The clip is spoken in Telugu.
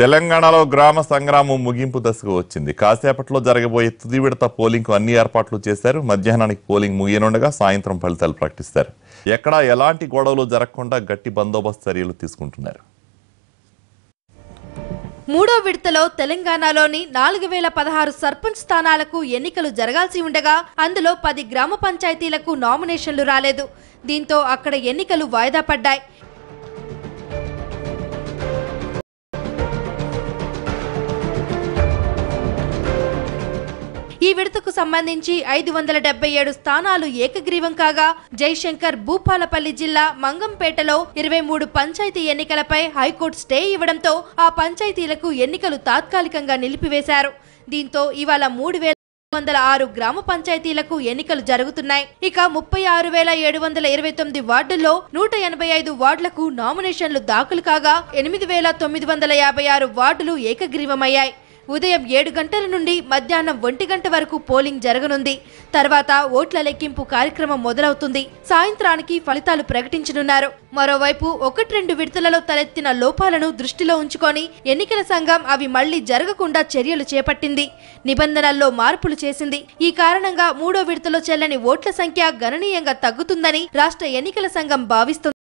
తెలంగాణలో గ్రామ సంగ్రామం ముగింపు దశకు వచ్చింది. కాసేపట్లో జరగబోయే తుది విడత పోలింగ్కు అన్ని ఏర్పాట్లు చేశారు. మధ్యాహ్నానికి పోలింగ్ ముగియనుండగా సాయంత్రం ఫలితాలు ప్రకటిస్తారు. ఎక్కడా ఎలాంటి గొడవలు జరగకుండా గట్టి బందోబస్తు చర్యలు తీసుకుంటున్నారు. మూడో విడతలో తెలంగాణలోని 4016 సర్పంచ్ స్థానాలకు ఎన్నికలు జరగాల్సి ఉండగా అందులో 10 గ్రామ పంచాయతీలకు నామినేషన్లు రాలేదు. దీంతో అక్కడ ఎన్నికలు వాయిదా పడ్డాయి. ఈ విడతకు సంబంధించి 577 స్థానాలు ఏకగ్రీవం కాగా జయశంకర్ భూపాలపల్లి జిల్లా మంగంపేటలో 23 పంచాయతీ ఎన్నికలపై హైకోర్టు స్టే ఇవ్వడంతో ఆ పంచాయతీలకు ఎన్నికలు తాత్కాలికంగా నిలిపివేశారు. దీంతో ఇవాళ 3106 గ్రామ పంచాయతీలకు ఎన్నికలు జరుగుతున్నాయి. ఇక 36729 వార్డుల్లో 185 వార్డులకు నామినేషన్లు దాఖలు కాగా 8956 వార్డులు ఏకగ్రీవమయ్యాయి. ఉదయం 7 గంటల నుండి మధ్యాహ్నం 1 గంట వరకు పోలింగ్ జరగనుంది. తర్వాత ఓట్ల లెక్కింపు కార్యక్రమం మొదలవుతుంది. సాయంత్రానికి ఫలితాలు ప్రకటించనున్నారు. మరోవైపు 1-2 విడతలలో తలెత్తిన లోపాలను దృష్టిలో ఉంచుకొని ఎన్నికల సంఘం అవి మళ్లీ జరగకుండా చర్యలు చేపట్టింది. నిబంధనల్లో మార్పులు చేసింది. ఈ కారణంగా మూడో విడతలో చెల్లని ఓట్ల సంఖ్య గణనీయంగా తగ్గుతుందని రాష్ట్ర ఎన్నికల సంఘం భావిస్తుంది.